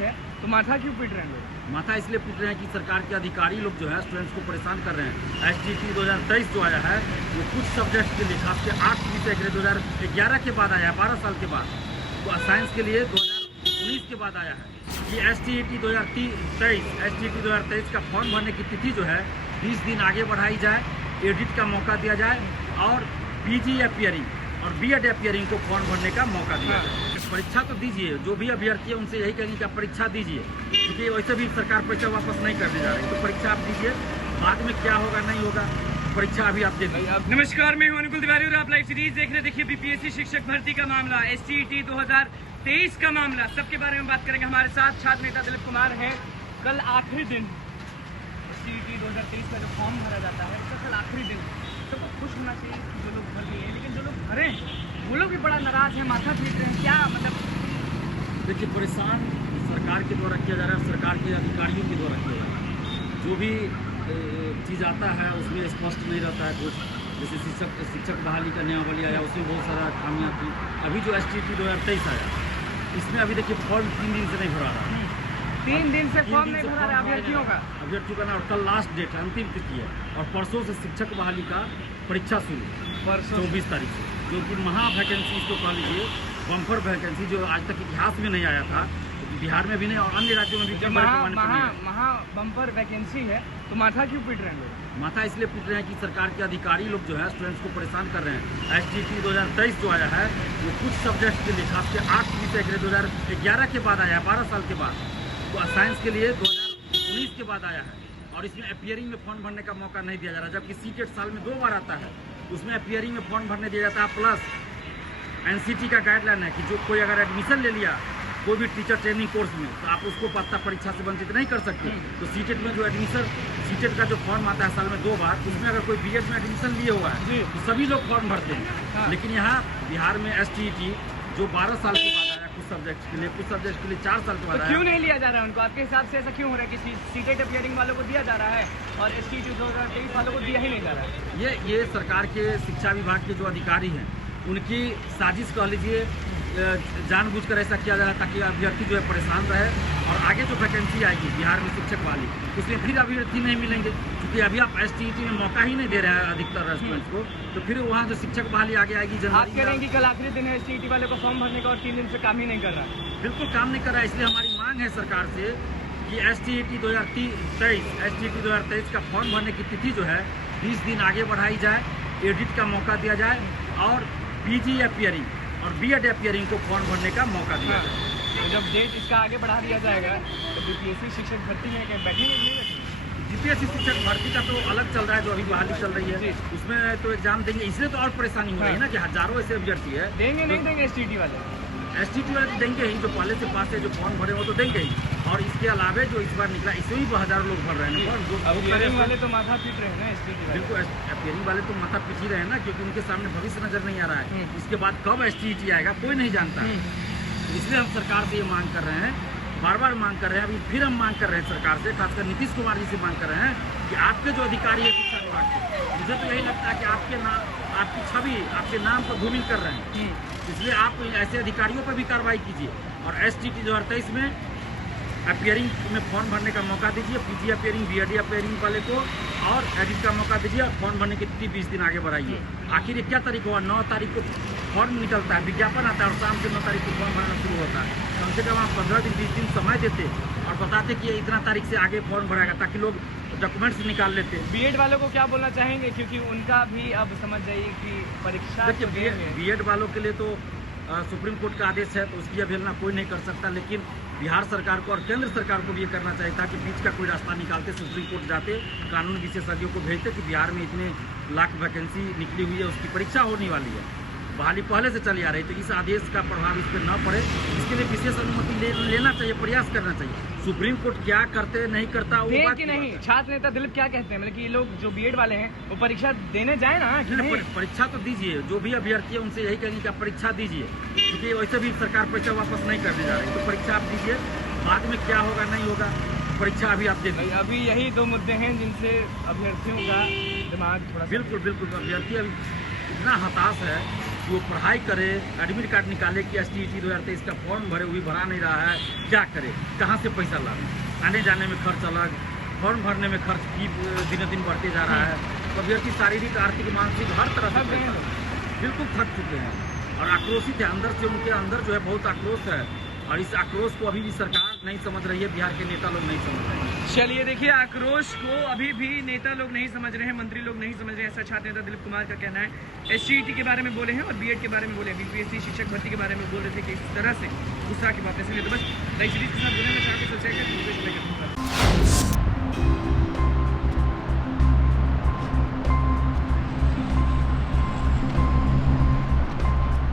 है तो माथा क्यों पीट रहे हैं लोग? माथा इसलिए पीट रहे हैं कि सरकार के अधिकारी लोग जो है स्टूडेंट्स को परेशान कर रहे हैं। STT 2023 जो आया है वो कुछ सब्जेक्ट के लिए खास के 8 विषय के लिए 2011 के बाद आया है, 12 साल के बाद। तो साइंस के लिए 2019 के बाद आया है। ये STT 2023 का फॉर्म भरने की तिथि जो है 20 दिन आगे बढ़ाई जाए, एडिट का मौका दिया जाए और PG अपियरिंग और BEd अपियरिंग को फॉर्म भरने का मौका दिया जाए। परीक्षा तो दीजिए, जो भी अभ्यर्थी है उनसे यही कहेंगे कि आप परीक्षा दीजिए, क्योंकि वैसे भी सरकार परीक्षा वापस नहीं करने जा रही। तो परीक्षा आप दीजिए, बाद में क्या होगा नहीं होगा परीक्षा अभी आप दे दीजिए। नमस्कार, मैं हूं अनुकुल तिवारी और आप लाइव सीरीज देख रहे। देखिए BPSC शिक्षक भर्ती का मामला, STT 2023 का मामला, सबके बारे में बात करेंगे। हमारे साथ छात्र नेता दिलीप कुमार हैं। कल आखिरी दिन STT 2023 का जो फॉर्म भरा जाता है उसका कल आखिरी दिन। सबको खुश होना चाहिए कि जो लोग भर लिए हैं, लेकिन जो लोग भरे वो लोग भी बड़ा नाराज है, माथा पीट रहे हैं। क्या मतलब? देखिए, परेशान सरकार के द्वारा किया जा रहा है, सरकार के अधिकारियों के द्वारा किया जा रहा है। जो भी चीज़ आता है उसमें स्पष्ट नहीं रहता है कुछ। जैसे शिक्षक बहाली का नियमावली आया, उसमें बहुत सारा खामियाँ थी। अभी जो STT 2023 आया इसमें अभी देखिए फॉर्म 3 दिन से नहीं भरा रहा है। 3 दिन से फॉर्म नहीं भरा रहा अभ्यर्थियों का ना। और कल लास्ट डेट है, अंतिम तिथि है। और परसों से शिक्षक बहाली का परीक्षा शुरू, परसों 24 तारीख से, जो कि महा वैकेंसी इसको कह लीजिए, बम्पर वैकेंसी जो आज तक इतिहास में नहीं आया था, बिहार में भी नहीं और अन्य राज्यों में भी। महा बम्पर वैकेंसी है तो माथा क्यों पीट रहे हैं लोग? माथा इसलिए पीट रहे हैं कि सरकार के अधिकारी लोग जो है स्टूडेंट्स को परेशान कर रहे हैं। STT 2023 जो आया है वो कुछ सब्जेक्ट के लिए खास के 8 विषय के लिए 2011 के बाद आया है, 12 साल के बाद। तो साइंस के लिए 2019 के बाद आया है और इसमें अपियरिंग में फॉर्म भरने का मौका नहीं दिया जा रहा, जबकि CTET साल में 2 बार आता है। उसमें अपियरिंग में फॉर्म भरने दिया जाता है। प्लस NCT का गाइडलाइन है कि जो कोई अगर एडमिशन ले लिया कोई भी टीचर ट्रेनिंग कोर्स में तो आप उसको पात्रता परीक्षा से वंचित नहीं कर सकते। तो CTET में जो एडमिशन, CTET का जो फॉर्म आता है साल में 2 बार, उसमें अगर कोई BEd में एडमिशन लिए हुआ है तो सभी लोग फॉर्म भरते हैं। लेकिन यहाँ बिहार में STT जो 12 साल के बाद आया कुछ सब्जेक्ट के लिए, कुछ सब्जेक्ट के लिए 4 साल के बाद क्यों नहीं लिया जा रहा है उनको? आपके हिसाब से ऐसा क्यों हो रहा है कि CTET अपियरिंग वालों को दिया जा रहा है और STT 2023 वालों को दिया ही नहीं जा रहा है? ये सरकार के शिक्षा विभाग के जो अधिकारी हैं उनकी साजिश कह लीजिए, जानबूझकर ऐसा किया जा रहा है ताकि अभ्यर्थी जो है परेशान रहे और आगे जो वैकेंसी आएगी बिहार में शिक्षक वाली उसमें फिर अभ्यर्थी नहीं मिलेंगे, क्योंकि अभी आप STT में मौका ही नहीं दे रहे हैं अधिकतर स्टूडेंट्स को। तो फिर वहाँ जो शिक्षक बहाली आगे आएगी। आप कह रहे हैं कि कल आखिरी दिन है STT वाले को फॉर्म भरने का और 3 दिन से काम ही नहीं कर रहा? बिल्कुल काम नहीं कर रहा है। इसलिए हमारी मांग है सरकार से कि STT 2023 का फॉर्म भरने की तिथि जो है 20 दिन आगे बढ़ाई जाए, एडिट का मौका दिया जाए और PG अपियरिंग और BEd अपियरिंग को फॉर्म भरने का मौका दिया जाए। तो जब डेट इसका आगे बढ़ा दिया जाएगा तो BPSC शिक्षक भर्ती में क्या बैठेंगे नहीं? GPSC शिक्षक भर्ती का तो अलग चल रहा है, जो अभी बहाली चल रही है उसमें तो एग्जाम देंगे। इसलिए तो और परेशानी हो रही है ना कि हजारों ऐसे अभ्यर्थी है। देंगे नहीं देंगे STT वाले? STT वाले तो देंगे ही, जो पहले से पास है, जो फॉर्म भरे वो तो देंगे ही। और इसके अलावा जो इस बार निकला इसमें भी हजारों लोग भर रहे हैं। अपियरिंग वाले तो माथा पीट रहे हैं ना STT वाले? बिल्कुल, अपियरिंग वाले तो माथा पीट ही रहे हैं ना, क्योंकि उनके सामने भविष्य नजर नहीं आ रहा है। इसके बाद कब STT आएगा कोई नहीं जानता। इसलिए हम सरकार से ये मांग कर रहे हैं, बार बार मांग कर रहे हैं। अभी फिर हम मांग कर रहे हैं सरकार से, खासकर नीतीश कुमार जी से मांग कर रहे हैं कि आपके जो अधिकारी है शिक्षा विभाग के, मुझे तो यही लगता है कि आपकी छवि, आपके नाम को धूमिल कर रहे हैं। इसलिए आप ऐसे अधिकारियों पर भी कार्रवाई कीजिए और STT 2023 में अपियरिंग में फॉर्म भरने का मौका दीजिए, PG अपियरिंग, BEd अपियरिंग वाले को, और एडिट का मौका दीजिए। फॉर्म भरने की तिथि 20 दिन आगे बढ़ाइए। आखिर ये क्या तारीख हुआ? 9 तारीख को फॉर्म निकलता है, विज्ञापन आता है और शाम से 9 तारीख को फॉर्म भरना शुरू होता है। कम से कम आप 15 दिन 20 दिन समय देते और बताते कि इतना तारीख से आगे फॉर्म भराएगा, ताकि लोग डॉक्यूमेंट्स निकाल लेते। BEd वालों को क्या बोलना चाहेंगे, क्योंकि उनका भी अब समझ जाइए कि परीक्षा देखिए BEd वालों के लिए तो सुप्रीम कोर्ट का आदेश है, तो उसकी अवहेलना कोई नहीं कर सकता। लेकिन बिहार सरकार को और केंद्र सरकार को भी ये करना चाहिए था कि बीच का कोई रास्ता निकालते, सुप्रीम कोर्ट जाते, कानून विशेषज्ञों को भेजते कि बिहार में इतने लाख वैकेंसी निकली हुई है, उसकी परीक्षा होने वाली है, बहाली पहले से चली आ रही। तो इस आदेश का प्रभाव इस पर न पड़े, इसके लिए विशेष अनुमति लेना चाहिए, प्रयास करना चाहिए। सुप्रीम कोर्ट क्या करते नहीं करता वो बात कि नहीं। छात्र नेता दिलीप क्या कहते हैं, मतलब कि ये लोग जो BEd वाले हैं वो परीक्षा देने जाए ना? परीक्षा तो दीजिए, जो भी अभ्यर्थी है उनसे यही कहेंगे कि आप परीक्षा दीजिए, क्योंकि वैसे भी सरकार परीक्षा वापस नहीं करने जा रही। तो परीक्षा आप दीजिए, बाद में क्या होगा नहीं होगा परीक्षा अभी आप दे दीजिए। अभी यही 2 मुद्दे हैं जिनसे अभ्यर्थियों का दिमाग थोड़ा बिल्कुल अभ्यर्थी अभी इतना हताश है कि वो पढ़ाई करे, एडमिट कार्ड निकाले कि STET 2023 का फॉर्म भरे, वो भी भरा नहीं रहा है, क्या करे, कहाँ से पैसा लाए, आने जाने में खर्च अलग, फॉर्म भरने में खर्च भी दिन दिन बढ़ते जा रहा है। तो अभ्यर्थी शारीरिक, आर्थिक, मानसिक हर तरह से बिल्कुल थक चुके हैं और आक्रोशित है अंदर से, उनके अंदर जो है बहुत आक्रोश है और इस आक्रोश को अभी भी सरकार नहीं समझ रही है, बिहार के नेता लोग नहीं समझ रहे हैं। चलिए देखिए, आक्रोश को अभी भी नेता लोग नहीं समझ रहे हैं, मंत्री लोग नहीं समझ रहे हैं, ऐसा छात्र नेता दिलीप कुमार का कहना है। STET के बारे में बोले हैं और BEd के बारे में बोले हैं, BPSC शिक्षक भर्ती के बारे में बोल रहे थे कि इस तरह से गुस्सा की बात है। तो बस नई सीरीज के साथ जुड़े में चाहते